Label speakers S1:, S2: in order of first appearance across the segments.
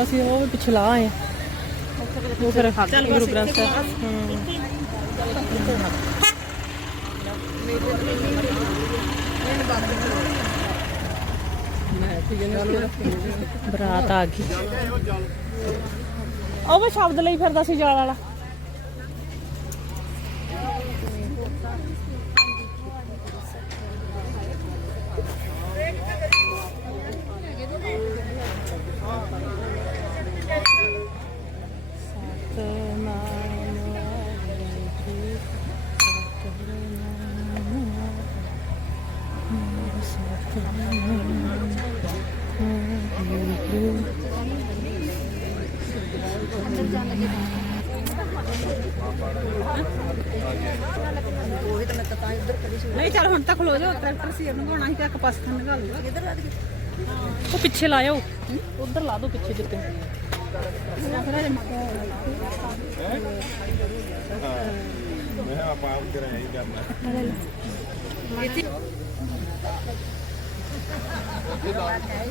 S1: ਹੋਰ ਅਸੀਂ ਉਹ ਵੀ ਪਿੱਛੇ ਲਾ ਆਏ ਉਹ ਫਿਰ ਗੁਰੂ ਗ੍ਰੰਥ ਸਾਹਿਬ। ਬਰਾਤ ਆ ਗਈ। ਉਹ ਮੈਂ ਸ਼ਬਦ ਲਈ ਫਿਰਦਾ ਸੀ ਜਾਲ ਵਾਲਾ।
S2: ਨਹੀਂ ਚੱਲ ਹੁਣ ਤਾਂ ਖਲੋ ਜਾਓ ਟਰੈਕਟਰ ਸੀ ਇਹਨੂੰ ਹੋਣਾ ਸੀ ਤੇ ਇੱਕ ਪਾਸੇ ਤੋਂ ਨਿਕਾਲ ਲੂਗਾ ਕਿੱਧਰ ਲੱਗ
S1: ਉਹ ਪਿੱਛੇ ਲਾਇਓ ਉਧਰ ਲਾ ਦੋ ਪਿੱਛੇ ਜਿੱਤੇ
S3: ਮੈਂ ਆਪਾਂ ਆਪ ਕਰਾਇਆ ਹੀ ਕਰਨਾ
S1: ਵੀਰਾ ਜੱਸੀ ਦੇ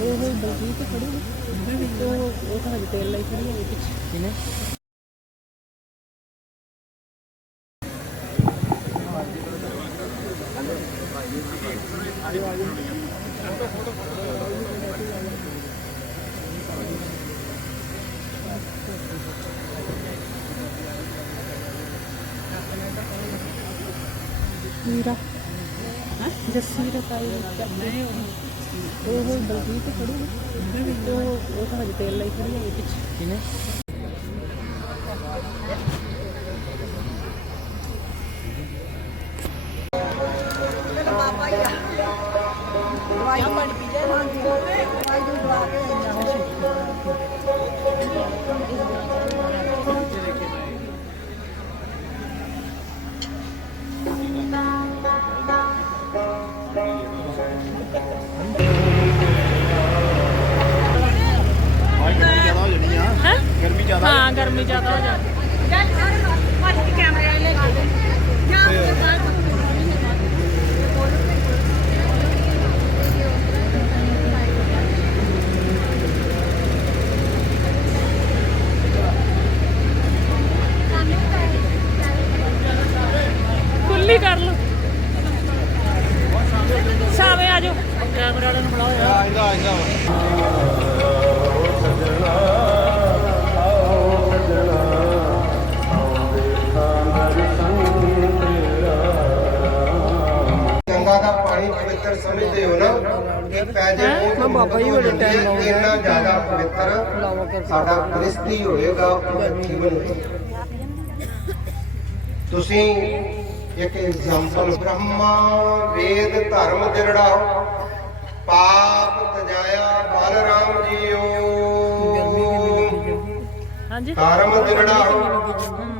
S1: ਉਹ ਬਲਜੀਤ ਤੇ ਖੜੀ ਨੇ। ਉਹ ਉਹ ਤਾਂ ਹਜੇ ਤੇਲ ਲਈ ਖੜੀ ਹੈ ਪਿੱਛੇ। ਕਿਨੇ ਵੀਰਾ ਜੱਸੀ ਦੇ ਕਾਈ ਨਹੀਂ ਉਹ ਉਹ ਤੇ ਖੜੀ ਨੇ ਉਹ ਉਹ ਤਾਂ ਹਜੇ ਤੇਲ ਲਈ ਖੜੀ ਹੈ ਪਿੱਛੇ। ਕਿਨੇ
S3: ਜ਼ਿਆਦਾ ਹੋ
S1: ਜਾਂਦੀ
S4: ਮੈਂ ਬਾਬਾ ਜੀ ਬੜੇ ਟਾਈਮ ਲਾਉਂਦਾ। ਇੰਨਾ ਜ਼ਿਆਦਾ ਪਵਿੱਤਰ ਸਾਡਾ ਕ੍ਰਿਸਤੀ ਹੋਏਗਾ ਉਹ ਜੀਵਨ ਤੁਸੀਂ ਇੱਕ ਐਗਜ਼ਾਮਪਲ ਬ੍ਰਹਮਾ ਵੇਦ ਧਰਮ ਦਿਰੜਾ ਪਾਪ ਤਜਾਇਆ ਬਲਰਾਮ ਜੀਓ।
S1: ਹਾਂਜੀ?
S4: ਕਰਮ ਦਿਰੜਾ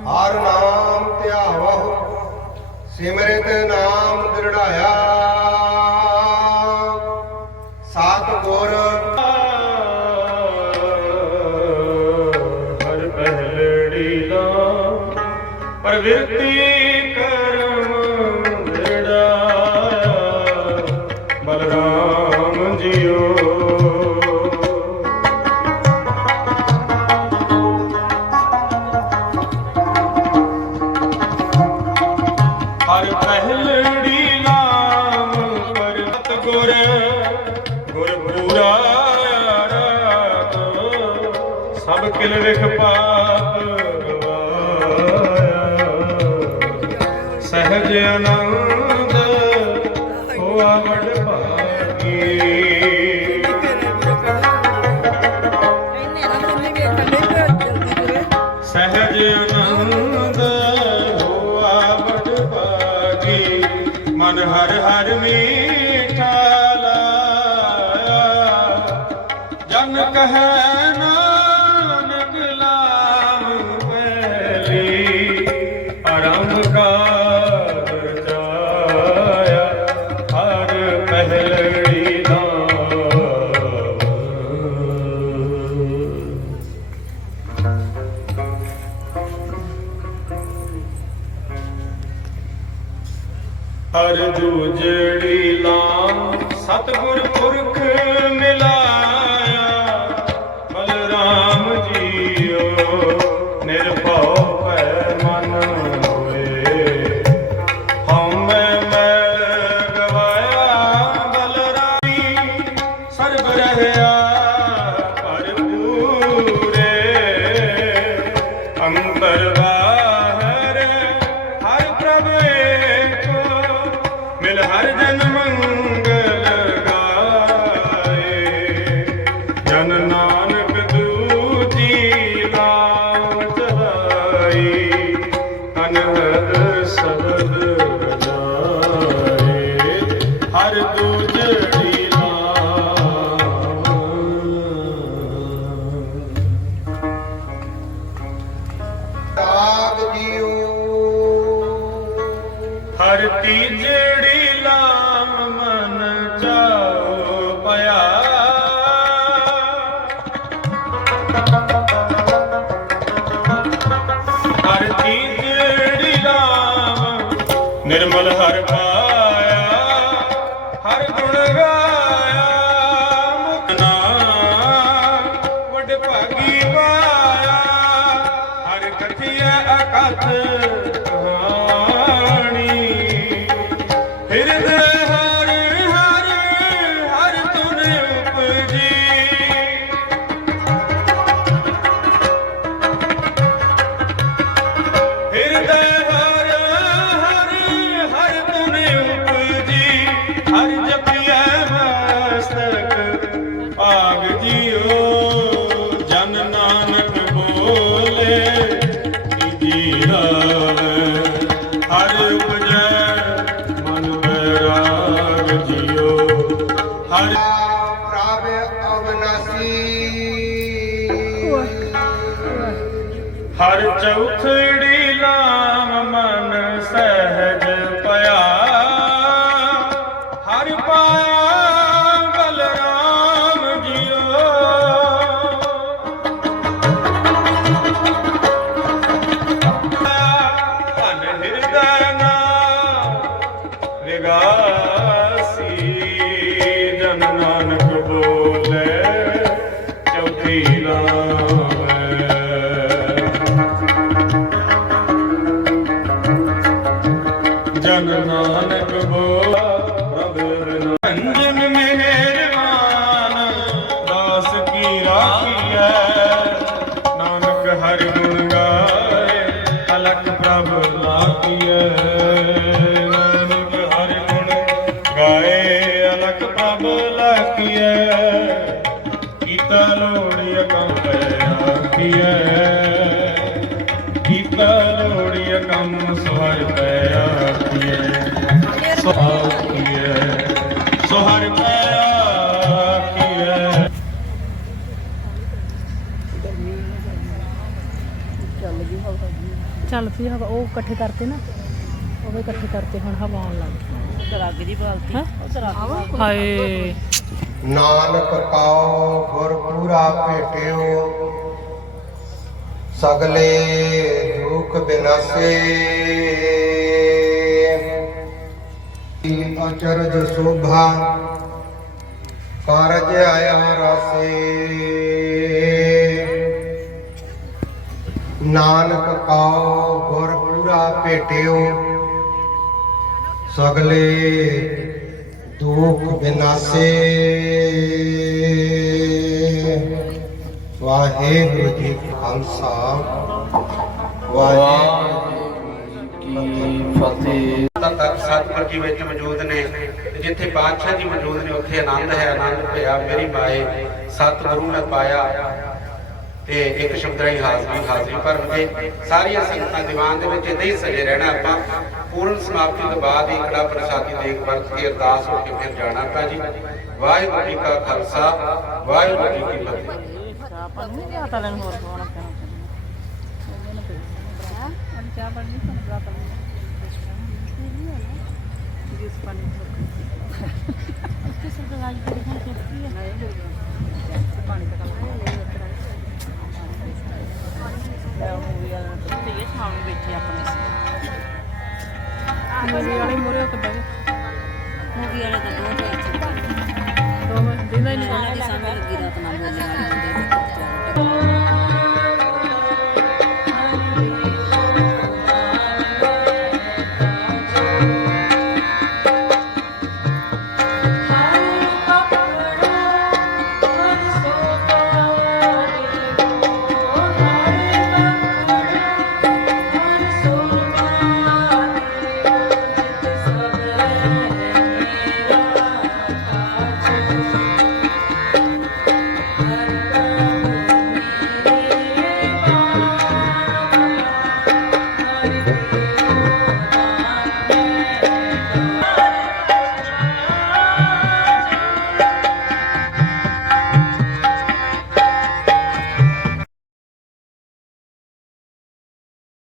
S4: ਹਰ ਨਾਮ ਧਿਆਵਹੁ ਸਿਮਰਿਤ ਨਾਮ ਦਿਰੜਾਇਆ।
S3: ਪ੍ਰਵਿਰਤੀ ਕਰਮ ਵਿੜਾਇਆ ਬਲਰਾਮ ਜੀਓ। ਹਰ ਪਹਿਲੜੀ ਨਾਮ ਪਰਮਤ ਗੁਰ ਗੁਰ ਪੂਰਾ ਸਭ ਕਿਲ ਵਿਖ ਪਾਪ ਸਹਿਜ ਆਨੰਦ ਹੋਆ ਵਡ ਭਾਗੀ। ਹਰ ਪ੍ਰਭ ਮਿਲ ਹਰ ਜਨ ਮੰਗਲ ਨਿਰਮਲ ਹਰ ਪਾਇਆ ਜੀ ਗਾਏ ਅਲਖ ਪ੍ਰਭ ਲਾਖੀਐ ਕੀਤਾ ਲੋੜੀਆ ਕੰਮ ਆਖੀਐ ਕੀਤਾ ਲੋੜੀਆ ਕੰਮ ਸਵਾਰ ਪੈ ਆਖੀਐ ਸੋ ਆਖੀਐ ਪੈ ਆਖੀਐ।
S1: ਚੱਲ ਪਈ ਹਵਾ, ਉਹ ਇਕੱਠੇ ਕਰਤੇ ਨਾ। ਉਹ ਵੀ ਇਕੱਠੇ ਕਰਤੇ ਹੁਣ ਹਵਾ ਆਉਣ ਲੱਗ ਗਈ। ਅੱਗ ਦੀ ਬਾਲਟੀ ਹਾਏ।
S4: ਨਾਨਕ ਪਾਉ ਗੁਰ ਪੂਰਾ ਭੇਟਿਓ ਸਗਲੇ ਦੁਖ ਬਿਨਾਸੇ। ਅਚਰਜ ਸ਼ੋਭਾ ਕਾਰਜ ਆਇਆ ਰਾਸੇ। ਨਾਨਕ ਪਾਉ ਗੁਰ ਪੂਰਾ ਭੇਟਿਓ ਸਗਲੇ ਦੁਖ ਬਿਨਾਸੇ। ਵਾਹਿਗੁਰੂ ਜੀ ਖਾਲਸਾ। ਵਾਹਿਗੁਰੂ
S5: ਕੀ ਫਤਿਹ।
S6: ਤੱਕ ਸਤਿਗੁਰ ਜੀ ਵਿੱਚ ਮੌਜੂਦ ਨੇ ਜਿੱਥੇ ਬਾਦਸ਼ਾਹ ਜੀ ਮੌਜੂਦ ਨੇ ਉੱਥੇ ਆਨੰਦ ਹੈ ਆਨੰਦ ਭਇਆ ਮੇਰੀ ਮਾਏ ਸਤਿਗੁਰੂ ਨੇ ਪਾਇਆ। ਤੇ ਇੱਕ ਸ਼ਬਦ ਰਾਹੀਂ ਹਾਜ਼ਰੀ ਹਾਜ਼ਰੀ ਭਰਨਗੇ ਸਾਰੀਆਂ ਸੰਗਤਾਂ ਦੀਵਾਨ ਦੇ ਵਿੱਚ ਇਦਾਂ ਹੀ ਸਜੇ ਰਹਿਣਾ ਆਪਾਂ। ਪੂਰਨ ਸਮਾਪਤੀ ਤੋਂ ਬਾਅਦ ਹੀ ਕੜਾ ਪ੍ਰਸਾਦੀ ਦੇਖ ਵਰਤ ਕੇ ਅਰਦਾਸ ਹੋ ਕੇ ਫਿਰ ਜਾਣਾ ਪੈ ਜੀ ਵਾਹਿਗੁਰੂ ਜੀ ਕਾ ਖਾਲਸਾ ਵਾਹਿਗੁਰੂ ਜੀ ਕੀ ਫਤਿਹ।
S7: ਚਾਹ ਪਾਣੀ ਨਹੀਂ ਆਟਾ ਲੈਣ ਹੋਰ ਪਾਉਣਾ ਪੈਣਾ ਚਾਹ ਪਾਣੀ ਨਹੀਂ ਸਾਨੂੰ ਰਾਤ ਨੂੰ ਜਿਸ ਪਾਣੀ ਕਿਸ ਦਾ ਰਾਜ ਬੜੀ ਹੈ ਹੈ ਨਹੀਂ। ਆ ਤੇ ਇਹ ਸ਼ਾਮ